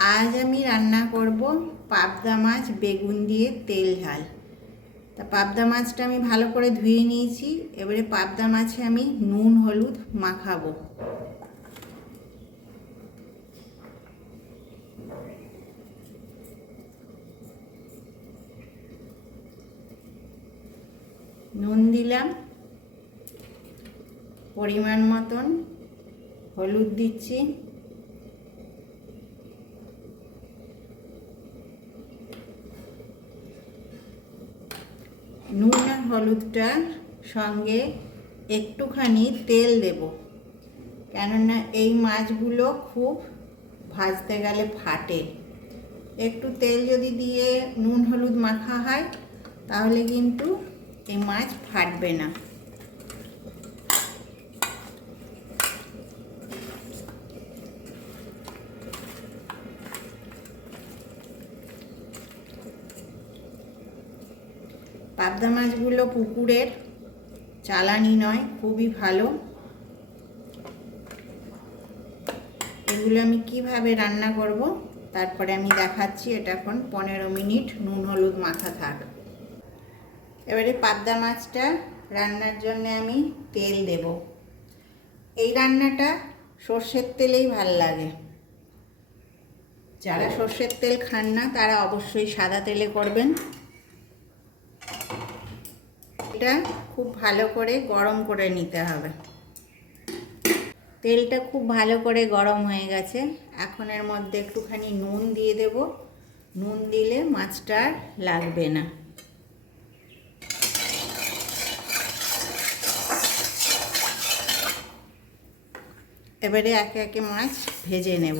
আজ আমি রান্না করব পাবদা মাছ, বেগুন দিয়ে তেল ঝাল। তা পাবদা মাছটা আমি ভালো করে ধুয়ে নিয়েছি। এবারে পাবদা মাছে আমি নুন, হলুদ মাখাবো। নুন দিলাম। পরিমাণ মতন হলুদ দিচ্ছি। নুন আর হলুদটার সঙ্গে একটুখানি তেল দেব। কেননা এই মাছগুলো খুব ভাজতে গেলে ফাটে। একটু তেল যদি দিয়ে নুন হলুদ মাখা হয়, তাহলে কিন্তু এই মাছ ফাটবে না। পাবদা মাছগুলো পুকুরের চালানি নয়, খুবই ভালো। এগুলো আমি কীভাবে রান্না করব, তারপরে আমি দেখাচ্ছি, এটা এখন পনেরো মিনিট নুন, হলুদ, মাখা থাক। এবারে পাবদা মাছটা রান্নার জন্য আমি তেল দেব। এই রান্নাটা সর্ষের তেলেই ভালো লাগে। যারা সর্ষের তেল খান না, তারা অবশ্যই সাদা তেলে করবেন। এটা খুব ভালো করে গরম করে নিতে হবে। তেলটা খুব ভালো করে গরম হয়ে গেছে। এখন এর মধ্যে একটুখানি নুন দিয়ে দেব। নুন দিলে মাছটা আর লাগবে না। এবারে একে একে মাছ ভেজে নেব।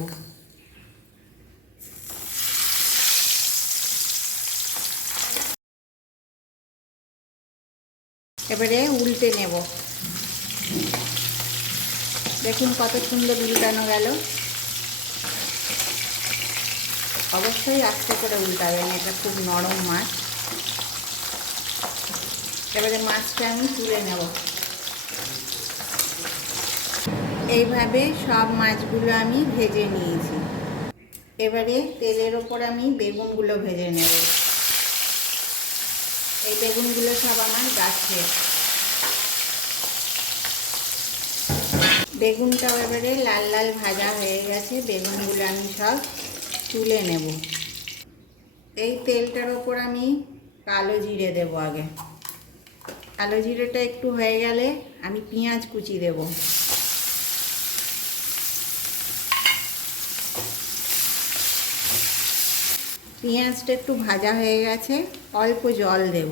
এবারে উল্টে নেব। দেখুন কত সুন্দর উল্টানো গেল। অবশ্যই আস্তে করে উল্টাবেন, এটা খুব নরম মাছ। এবারে মাছটা আমি তুলে নেব। এইভাবে সব মাছগুলো আমি ভেজে নিয়েছি। এবারে তেলের ওপর আমি বেগুনগুলো ভেজে নেব। এই বেগুনগুলো সব আমার গাছের বেগুনটাও এবারে লাল লাল ভাজা হয়ে গেছে, বেগুনগুলো আমি সব তুলে নেব। এই তেলটার ওপর আমি কালো জিরে দেব আগে। কালো জিরেটা একটু হয়ে গেলে আমি পেঁয়াজ কুচি দেব। পেঁয়াজটা একটু ভাজা হয়ে গেছে, অল্প জল দেব।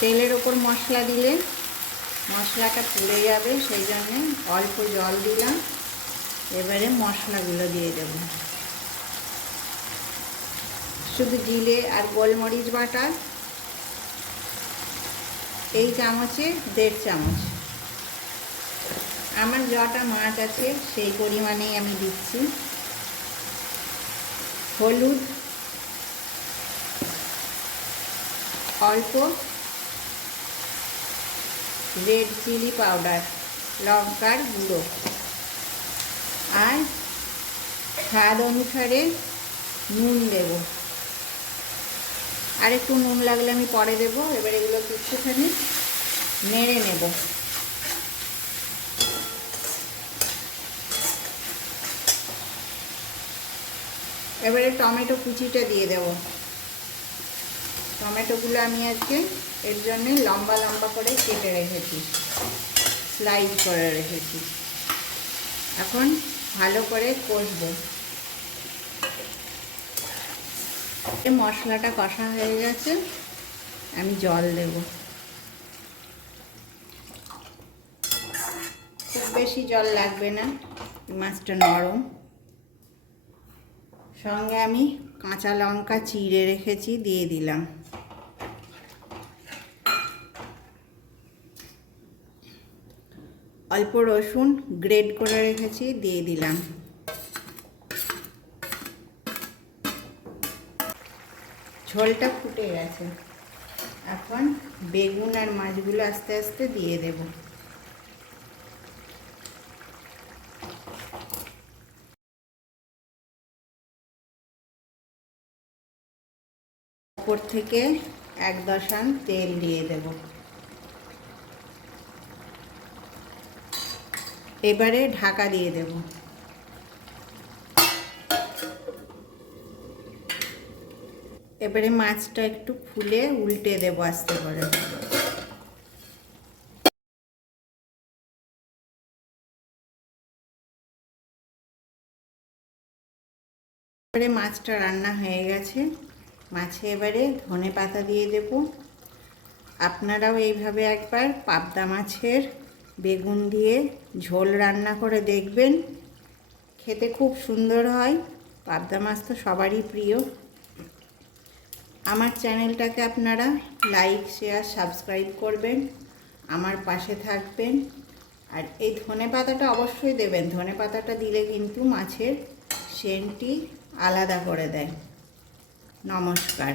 তেলের ওপর মশলা দিলে মশলাটা পুড়ে যাবে, সেই জন্যে অল্প জল দিলাম। এবারে মশলাগুলো দিয়ে দেব। শুধু জিরে আর গোলমরিচ বাটা, এই চামচে দেড় চামচ। আমার যটা মাছ আছে, সেই পরিমাণেই আমি দিচ্ছি। হলুদ, অল্প রেড চিলি পাউডার, লঙ্কার গুঁড়ো আর স্বাদ অনুসারে নুন দেব। আর একটু নুন লাগলে আমি পরে দেব, এবার এগুলো কিছুখানি নেড়ে নেব। এবারে টমেটো কুচিটা দিয়ে দেব। টমেটোগুলো আমি আজকে এর জন্যে লম্বা লম্বা করে কেটে রেখেছি স্লাইড করে রেখেছি। এখন ভালো করে কষবো। মশলাটা কষা হয়ে গেছে, আমি জল দেব। খুব বেশি জল লাগবে না, মাছটা নরম। সঙ্গে আমি কাঁচা লঙ্কা চিড়ে রেখেছি, দিয়ে দিলাম। অল্প রসুন গ্রেড করে রেখেছি, দিয়ে দিলাম। ঝোলটা ফুটে গেছে। এখন বেগুন আর মাছগুলো আস্তে আস্তে দিয়ে দেব। ওপর থেকে এক দশান তেল দিয়ে দেব। এবারে ঢাকা দিয়ে দেব। এবারে মাছটা একটু ফুলে উল্টে দেবো আস্তে করে। এবারে মাছটা রান্না হয়ে গেছে। মাছে এবারে ধনে পাতা দিয়ে দেব। আপনারাও এইভাবে একবার পাবদা মাছের বেগুন দিয়ে ঝোল রান্না করে দেখবেন। খেতে খুব সুন্দর হয়। পাবদা মাছ তো সবারই প্রিয়। আমার চ্যানেলটাকে আপনারা লাইক, শেয়ার, সাবস্ক্রাইব করবেন, আমার পাশে থাকবেন। আর এই ধনে পাতাটা অবশ্যই দেবেন। ধনে পাতাটা দিলে কিন্তু মাছের সেন্টটি আলাদা করে দেয়। নমস্কার